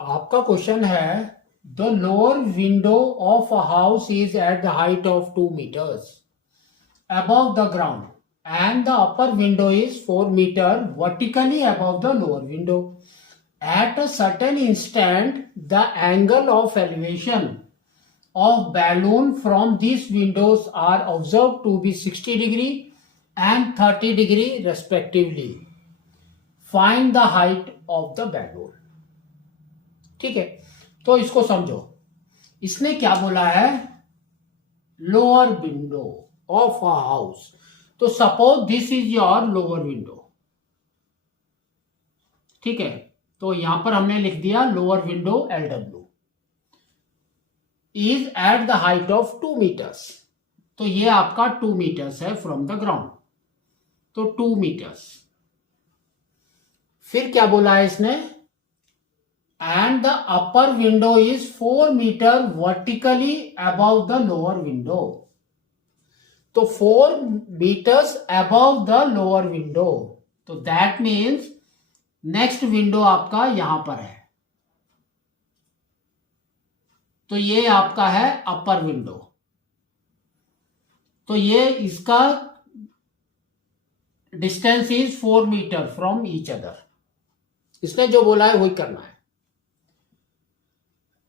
आपका क्वेश्चन है the lower window of a house is at the height of 2 meters above the ground and the upper window is 4 meters vertically above the lower window. At a certain instant, the angle of elevation of balloon from these windows are observed to be 60 degree and 30 degree respectively. Find the height of the balloon. ठीक है, तो इसको समझो। इसने क्या बोला है? Lower window of a house. तो suppose this is your lower window. ठीक है, तो यहां पर हमने लिख दिया lower window LW is at the height of 2 meters। तो ये आपका 2 meters है फ्रॉम द ग्राउंड, तो 2 meters। फिर क्या बोला है इसने? And the upper window is 4 meters vertically above the lower window. तो 4 meters above the lower window, तो दैट मीन्स नेक्स्ट विंडो आपका यहां पर है। तो ये आपका है अपर विंडो। तो ये इसका distance is 4 meter from each other. इसने जो बोला है वही करना है।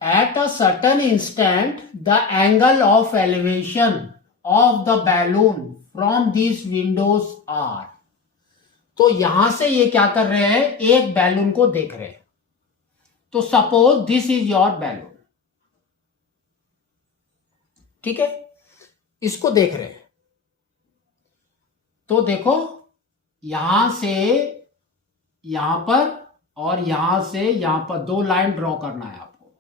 At a certain instant the angle of elevation of the balloon from this windows are. तो यहां से ये क्या कर रहे हैं? एक बैलून को देख रहे हैं। तो suppose this is your balloon. ठीक है, इसको देख रहे हैं। तो देखो, यहां से यहां पर और यहां से यहां पर 2 लाइन ड्रॉ करना है आपको,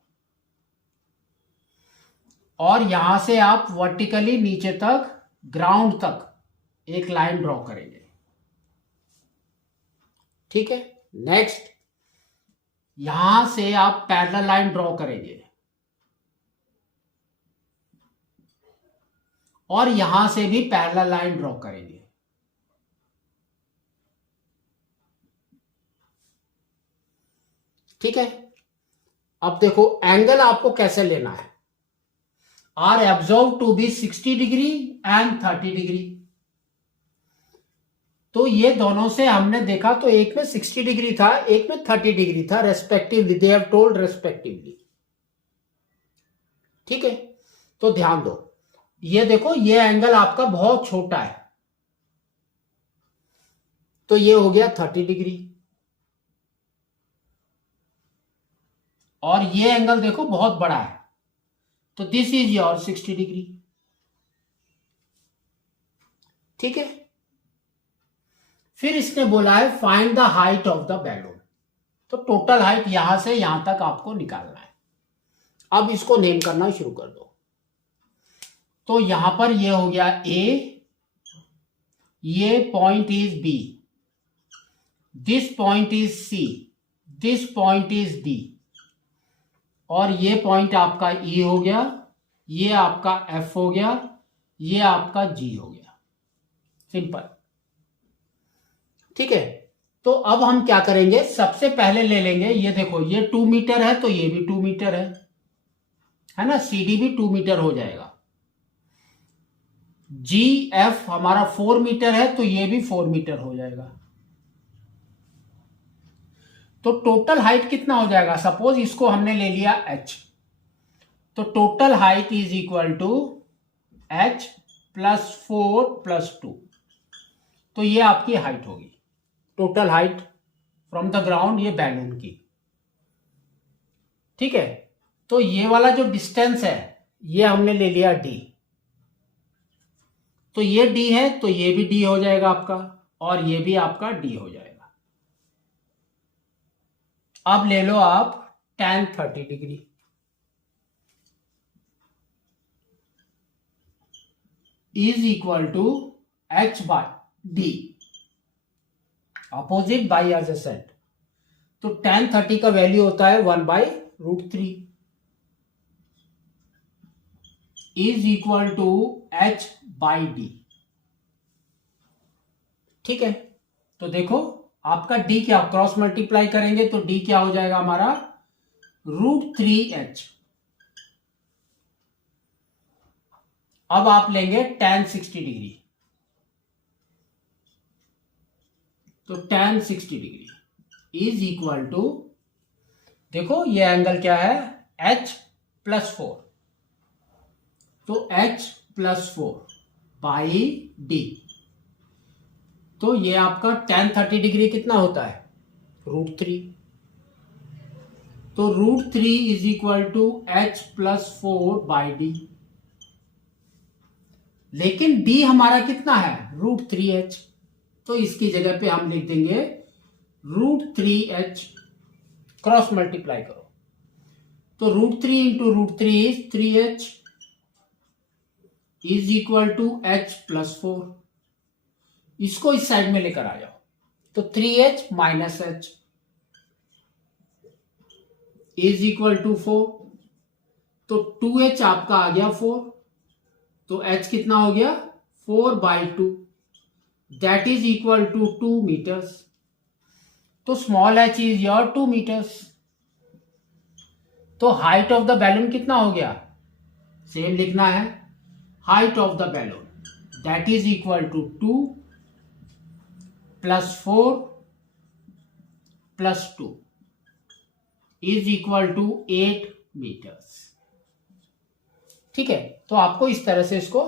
और यहां से आप वर्टिकली नीचे तक ग्राउंड तक एक लाइन ड्रॉ करेंगे। ठीक है, नेक्स्ट यहां से आप पैरेलल लाइन ड्रॉ करेंगे, और यहां से भी पैरेलल लाइन ड्रॉ करेंगे। ठीक है, अब देखो एंगल आपको कैसे लेना है। Are observed to be 60 degree and 30 degree. तो ये दोनों से हमने देखा तो एक में 60 डिग्री था, एक में 30 डिग्री था respectively. They have told respectively. ठीक है, तो ध्यान दो, ये देखो ये एंगल आपका बहुत छोटा है, तो ये हो गया 30 डिग्री। और ये एंगल देखो बहुत बड़ा है, तो दिस इज योर 60 डिग्री। ठीक है, फिर इसने बोला है find the height of the balloon. तो टोटल हाइट यहां से यहां तक आपको निकालना है। अब इसको नेम करना शुरू कर दो। तो यहां पर ये हो गया ए, ये point is B, this point is C, this point is D, और ये पॉइंट आपका ई हो गया, ये आपका एफ हो गया, ये आपका जी हो गया। सिंपल। ठीक है, तो अब हम क्या करेंगे? सबसे पहले ले लेंगे, ये देखो ये 2 मीटर है, तो ये भी 2 मीटर है ना, CD भी 2 मीटर हो जाएगा। GF हमारा 4 मीटर है, तो ये भी 4 मीटर हो जाएगा। तो टोटल हाइट कितना हो जाएगा? सपोज इसको हमने ले लिया H, तो total height is equal to H plus 4 plus 2। तो ये आपकी हाइट होगी, total height from the ground, ये बैलून की। ठीक है, तो ये वाला जो डिस्टेंस है ये हमने ले लिया D। तो ये D है, तो ये भी D हो जाएगा आपका, और ये भी आपका D हो जाएगा। अब ले लो आप tan 30 degree. Is equal to H by D, opposite by adjacent. तो tan 30 का वैल्यू होता है 1/√3 is equal to H by D। ठीक है, तो देखो आपका D क्या, क्रॉस मल्टीप्लाई करेंगे तो D क्या हो जाएगा हमारा √3h। अब आप लेंगे tan 60 डिग्री, तो tan 60 degree is equal to, देखो ये एंगल क्या है, h+4, तो h+4 बाई d, तो ये आपका tan 30 डिग्री कितना होता है, √3, तो √3 is equal to h+4 by d। लेकिन d हमारा कितना है, √3h, तो इसकी जगह पे हम लिख देंगे √3h, क्रॉस मल्टीप्लाई करो, तो √3 into √3 is 3h is equal to h+4। इसको इस साइड में लेकर आ जाओ, तो 3h minus h is equal to 4, तो 2h आपका आ गया 4, तो h कितना हो गया, 4/2, that is equal to 2 metres, तो small h is your 2 metres. तो हाइट ऑफ द बैलून कितना हो गया, सेम लिखना है, height of the balloon that is equal to 2 + 4 + 2 is equal to 8 metres. ठीक है, तो आपको इस तरह से इसको